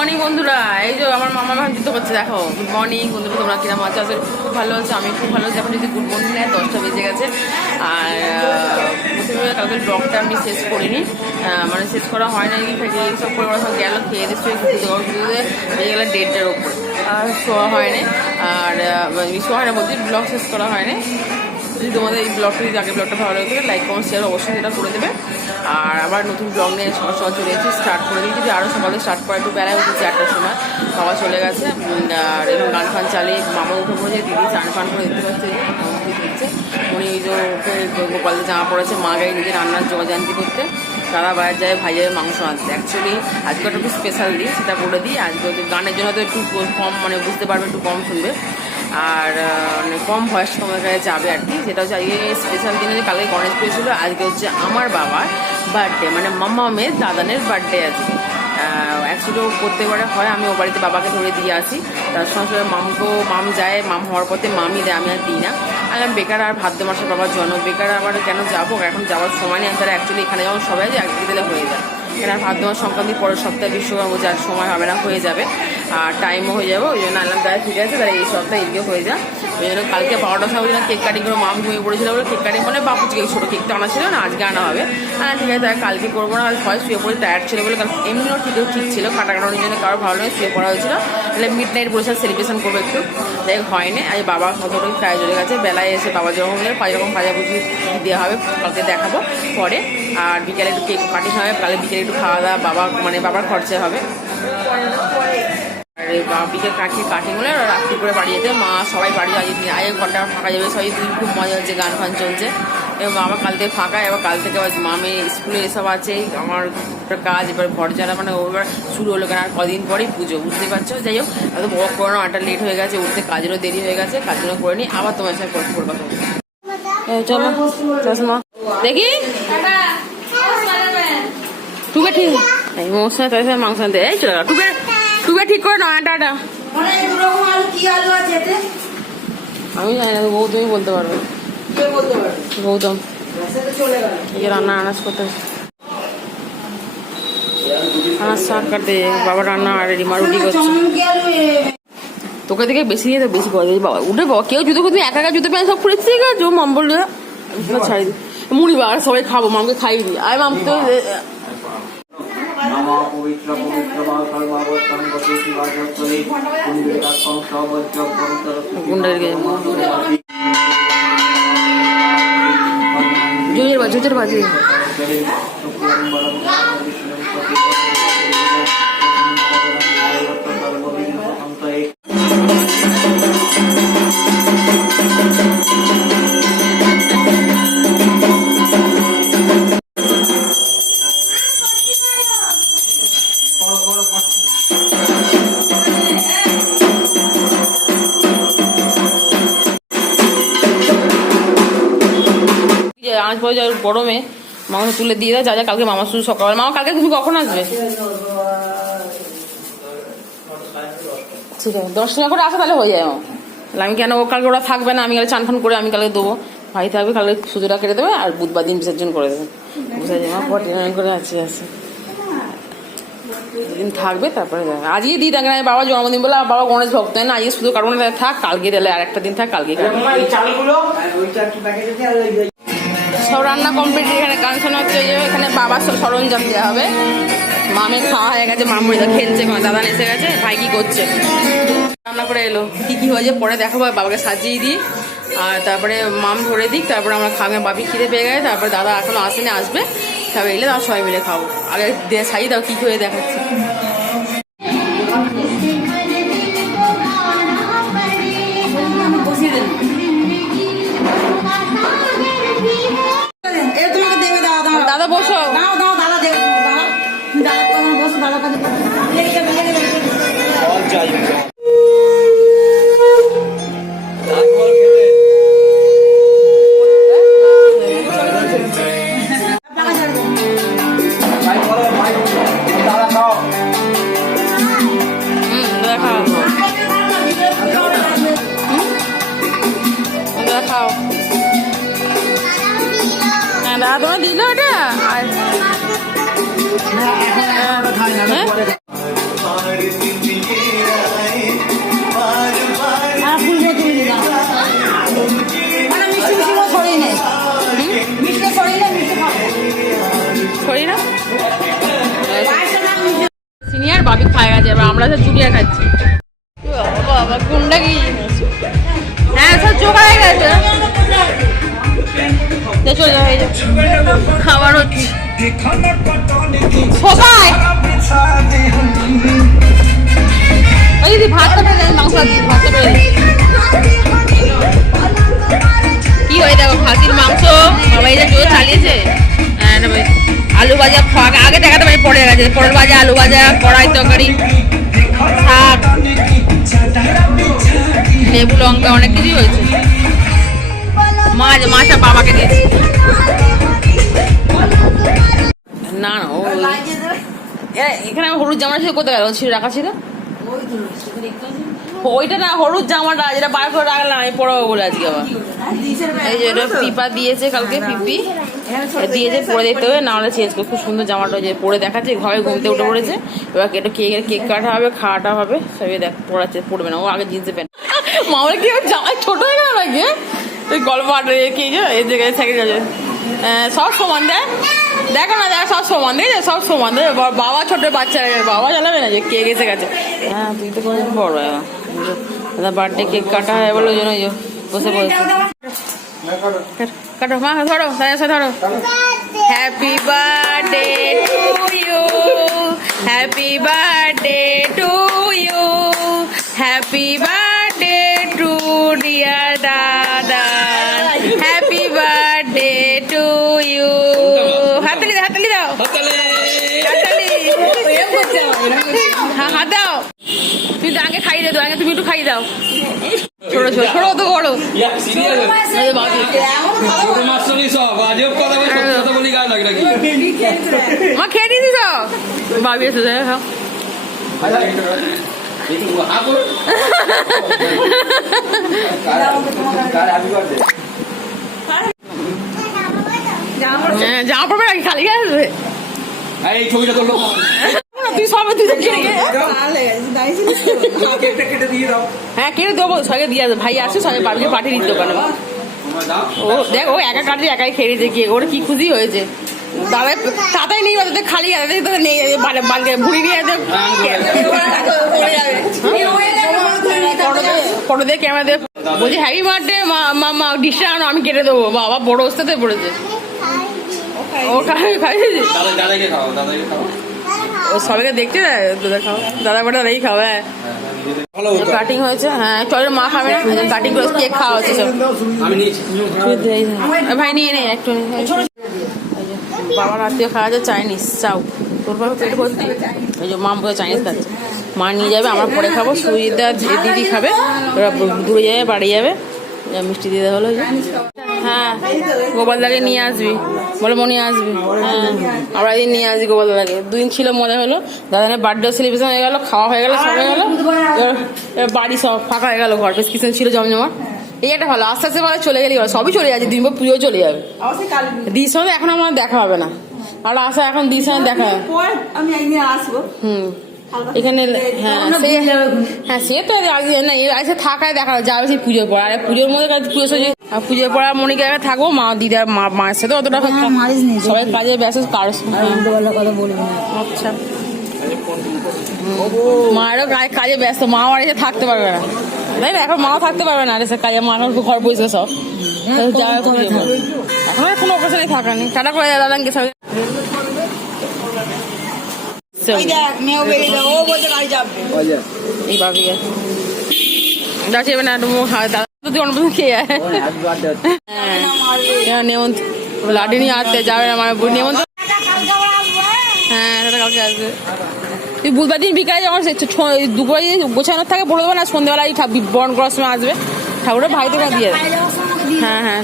Morning বন্ধুরা, এই যে আমার মামা ভাই যুদ্ধ করছে, দেখো। গুড মর্নিং বন্ধুরা, তোমরা কিরম আছো? আসলে খুব ভালো আছে, আমি খুব ভালো আছি। এখন যদি গুড মর্নিং নেয় 10টা বেজে গেছে। আর প্রথমে কালকে ব্লগটা আমি শেষ করিনি, মানে শেষ করা হয় না, সব করে ওরা সব গেল খেয়ে দিয়ে শুয়ে বেজে গেলে 1:30টার ওপর। আর শোয়া হয়নি, আর শোয়া হয় না বলতে ব্লগ শেষ করা হয়নি। যদি তোমাদের এই ব্লগটা যদি আগে ব্লগটা ভালো লাগে লাইক কমেন্ট শেয়ার অবশ্যই সেটা করে দেবে। আর আবার নতুন ব্লগ নিয়ে সকাল সকাল চলে এসেছি, স্টার্ট করে দিয়েছি। যদি আরও সকালে স্টার্ট করা একটু বেলায় উঠেছি 8টার সময়, বাবা চলে গেছে। আর এখন গান ফান চালিয়ে মামা উঠে পড়েছে, দিদি চান ফান করে দেখতে পাচ্ছে দিচ্ছে। উনি ওই যে ওকে গোপালদের জামা পড়েছে, মা গাড়ি নিজে রান্নার জোগাজান্তি করতে। দাদা বাইরে যায়, ভাই যাবে মাংস আনতে। অ্যাকচুয়ালি আজকে একটু স্পেশাল দিই, সেটা বলে দিই। আজকে গানের জন্য তো একটু কম, মানে বুঝতে পারবে, একটু কম শুনবে আর কম ভয়েস তোমাদের কাছে যাবে আর কি। সেটা হচ্ছে আজকে স্পেশাল দিনে, যে কালকে গণেশ পুজো ছিল, আজকে হচ্ছে আমার বাবার বার্থডে, মানে মামামের দাদানের বার্থডে আজকে। অ্যাকচুয়ালি প্রত্যেকবারে হয়, আমি ও বাড়িতে বাবাকে ধরে দিয়ে আসি, তার সঙ্গে মামকেও মাম যায়, মাম হওয়ার পথে মামই দেয়, আমি আর দিই না। আমি বেকার আর ভাদ্র মাসে বাবার জন্য বেকার আবার কেন যাবো, এখন যাওয়ার সময় নেই। তারা অ্যাকচুয়ালি এখানে যেমন সবাই যে একদিকে দিলে হয়ে যায়, এখানে ভাদ্র মাস সংক্রান্তি পরের সপ্তাহে বিশ্বকর্মা যার সময় হবে না, হয়ে যাবে আর টাইমও হয়ে যাবে। ওই জন্য আনলাম তাই ঠিক আছে, তাহলে এই সপ্তাহে এদিকে হয়ে যায়। ওই জন্য কালকে 12টার সময় কেক কাটিং করে মাম ঘুমিয়ে পড়েছিল বলে কেক কাটিং মানে বাপুজি কেক, ছোটো কেকটা আনা ছিল না, আজকে আনা হবে। হ্যাঁ ঠিক আছে, তাই কালকে করবো না, হয় শুয়ে পড়ে টায়ার্ড ছিল বলে। কারণ এমনিও ঠিক ছিল, কাটাকাটার জন্য কারো ভালো নয়, শুয়ে পড়া হয়েছিল। তাহলে মিড নাইট বসে সেলিব্রেশন করবো একটু, তাই হয়নি। আজ বাবা কতটুকু কাজ চলে গেছে, বেলায় এসে বাবা যখন হলে 5 রকম ভাজাভুজি দেওয়া হবে, কালকে দেখাবো পরে। আর বিকেলে একটু কেক কাটিং হবে, কালকে বিকেলে একটু খাওয়া দাওয়া বাবা, মানে বাবার খরচা হবে। আর বিকেল কাটিং হলে রাত্রি করে বাড়ি যেতে, মা সবাই বাড়ি আগে ঘরটা ফাঁকা যাবে, সবাই খুব মজা হচ্ছে, গান ফান চলছে। এবং বাবা কাল থেকে ফাঁকা, এবার কাল থেকে আবার মামে স্কুলে এসব আছে, আমার কাজ এবার ঘর যারা, মানে এবার শুরু হলো। কেন আর কদিন পরেই পুজো, বুঝতে পারছো। যাই হোক, এত বড় করানো একটা লেট হয়ে গেছে, উঠতে কাজেরও দেরি হয়ে গেছে, কাজগুলো করে নিই, আবার তোমার সাথে কথা বলবো। চলো চশমা দেখি টুকে ঠিক, এই মশলা তার সাথে মাংস আনতে, এই চলে গেল। টুকে ঠিক করে নাও, টাটা। আমি জানি না, গৌতমই বলতে পারবে, গৌতম এই রান্না আনাজ করতে আনাজ শাক কাটতে, বাবা রান্না আর রিমা রুটি করছে। তোকে থেকে বেশি নিয়ে তো বেশি পাওয়া যায় বাবা, উঠে বাবা কেউ জুতো, তুমি একা একা জুতো প্যান্ট সব খুলেছি, ঠিক আছে মাম বললে ছাড়ি দিই, মুড়ি বা সবাই খাবো, মামকে খাইয়ে দিই। আর মাম তো জুতের বাজে আজ পরে গরমে মাংস তুলে দিয়ে দেয়, যা যা কালকে মামা শুধু সকাল। মামা কালকে তুমি কখন আসবে? ঠিক আছে, 10 টাকা করে আসা তাহলে হয়ে যায়। আমি কেন, ও কালকে ওরা থাকবে না, আমি কালকে চান ফান করে আমি কালকে দেবো, ভাই থাকবে, কালকে সুযোগটা কেটে দেবে, আর বুধবার দিন বিসর্জন করে দেবে। বুঝে যায় মা, করে আছে দিন থাকবে, তারপরে যাবে। আজকে দিই থাকে না, বাবা জন্মদিন বলে, বাবা গণেশ ভক্ত হয় না, আজকে শুধু কারণ থাক, কালকে দিলে আর একটা দিন থাক, কালকে সব রান্না কমপ্লিট। এখানে গান শোনা হচ্ছে, এখানে বাবার সব সরঞ্জাম দেওয়া হবে। মামের খাওয়া হয়ে গেছে, মামুড়িদা খেলছে, দাদা এসে গেছে, ভাই কি করছে রান্না করে এলো, কি হয়েছে পরে দেখাবো। বাবাকে সাজিয়ে দিই, আর তারপরে মাম ধরে দিই, তারপরে আমরা খাবে। বাপি খিদে পেয়ে গেছে, তারপরে দাদা এখনো আসেনি, আসবে, তারপরে এলে তারা সবাই মিলে খাবো। আগে সাজিয়ে দাও, কি হয়ে দেখাচ্ছি। বসিয়ে দেন, দাদা বসো, আর বাবি খায় গেছে, এবার আমরা সব চুটিয়া খাচ্ছি। বাবা কোনটা কি? হ্যাঁ সব জোগাড় হয়ে গেছে, চলে যাও। খাবার হচ্ছে সবাই দিদি ভাতটা পেয়ে মাংস ভাতটা পেয়ে কি হয়ে দেখো খাসির মাংস বাবা এটা জোর চালিয়েছে। আলু ভাজা আগে দেখাতে পারি, পরে দেখা যাচ্ছে পরের ভাজা, আলু ভাজা, কড়াই তরকারি, শাক, লেবু লঙ্কা অনেক কিছুই হয়েছে। মাছটা বাবাকে দিয়েছি। না না এখানে হলুদ জামাটা ছিল কোথায় গেল? ছিল রাখা ছিল ওইটা না, হলুদ জামাটা যেটা বার করে রাখলাম আমি পড়াবো বলে আজকে আবার। এই যে এটা পিপা দিয়েছে কালকে, পিপি দিয়েছে পরে দেখতে হবে, না হলে চেঞ্জ করে। খুব সুন্দর জামাটা যে পরে দেখাচ্ছে, ঘরে ঘুমতে উঠে পড়েছে। এবার একটু কেক কাটা হবে, খাওয়াটা হবে, সবই দেখ পড়াচ্ছে, পড়বে না ও আগে জিন্সে প্যান্ট। মামার কি জামাই ছোট হয়ে গেল নাকি? ওই গল্প আটে কি এই জায়গায় থেকে গেছে। সব সমান দেয়, দেখো না দেখ সব সমান দেখে, সব সমান দেয়। বাবা ছোট বাচ্চা বাবা চালাবে না যে কেক এসে গেছে। হ্যাঁ তুই তো কোনো বড় বার্থডে কেক কাটা হয় বলে জন্য বসে বলছে। কাটো মা, ধরো ধরো। Happy birthday to you, happy birthday to you, happy birthday to dear dada, happy birthday to you. হাততালি দাও, হাততালি দাও, হাততালি। হ্যাঁ হাত দাও। তুমি আগে খাইয়ে দাও, আগে তুমি একটু খাইয়ে দাও। ছোট ছোট ছোট তো বড় মা খেয়ে দিয়েছি তো বাবি এসে যায়। খাও জামা পড়বে নাকি খালি আসবে? তুই সব হ্যাঁ কেটে দেবো, সবাইকে দিয়ে আসবে। ভাই আসছে সবাই বাবিকে পাঠিয়ে দিতে দোকানে। ও দেখ ও একা কাটছে, একাই খেয়ে দিয়েছে। কি ওর কি খুশি হয়েছে। দাদা তাতাই নেই তোদের খালি তোদের নেই ভুড়ি নিয়ে আছে। ফটো দিয়ে ক্যামেরা দিয়ে বলছি হ্যাপি বার্থডে মা, ডিশটা আনো আমি কেটে দেবো। বাবা বড় অবস্থাতে পড়েছে। ও খাইয়েছি ও সবাইকে দেখতে দেয়। দাদা খাও, দাদা বড় দাদাই খাও। হ্যাঁ কাটিং হয়েছে। হ্যাঁ চলো মা খাবে না, কাটিং করে কেক খাওয়া হচ্ছে সব। ভাই নিয়ে নেই একটু। বাবার হাতে খাওয়া যায় চাইনিজ চাউ, তোর বাবা পেট ভর্তি। ওই যে মা বোধহয় চাইনিজ খাচ্ছে, মা নিয়ে যাবে, আমরা পরে খাবো। সুইদা দিদি খাবে, ওরা দূরে যাবে, বাড়ি যাবে। মিষ্টি দিয়ে দেওয়া হলো। হ্যাঁ গোপালদাকে নিয়ে আসবি, বলে মনে আসবি। হ্যাঁ আমরা দিন নিয়ে আসবি গোপালদাকে। দুদিন ছিল, মজা হলো। দাদানের বার্থডে সেলিব্রেশন হয়ে গেল, খাওয়া হয়ে গেল, সব হয়ে গেল। বাড়ি সব ফাঁকা হয়ে গেল, ঘর প্রেসক্রিপশন ছিল জমজমা। এই একটা ভালো, আস্তে আস্তে বলে চলে গেলি সবই চলে যাচ্ছে। দিন পর পুজো চলে যাবে। দিদির সঙ্গে এখন আমার দেখা হবে না, আর আসা এখন দিদির সঙ্গে দেখা হবে। এখানে হ্যাঁ সে তো এসে থাকায় দেখা যাবে সেই পুজোর পর। আর পুজোর মধ্যে পুজো সে পুজোর পর মনিকে থাকবো, মা দিদার মায়ের সাথে অতটা সবাই কাজে ব্যস্ত। কারোর কথা বলবো। আচ্ছা মায়েরও কাজে ব্যস্ত, মা আর এসে থাকতে পারবে না, তাই না? এখন মাও থাকতে পারবে না এসে কাজে, মা এখন ঘর বসে সব যাবে। এখন কোনো অপারেশনে থাকা নেই। টাটা করে দাদাকে সবাই। লাডি নিয়ে আসতে যাবে না মানে নেমন্ত। হ্যাঁ কালকে আসবে। তুই বুধবার দিন বিকালে যখন দুপুরে গোছানোর থাকে বলে দেবো না, সন্ধ্যেবেলায় বরণ করার সময় আসবে। ঠাকুরের ভাই টাকা দিয়ে। হ্যাঁ হ্যাঁ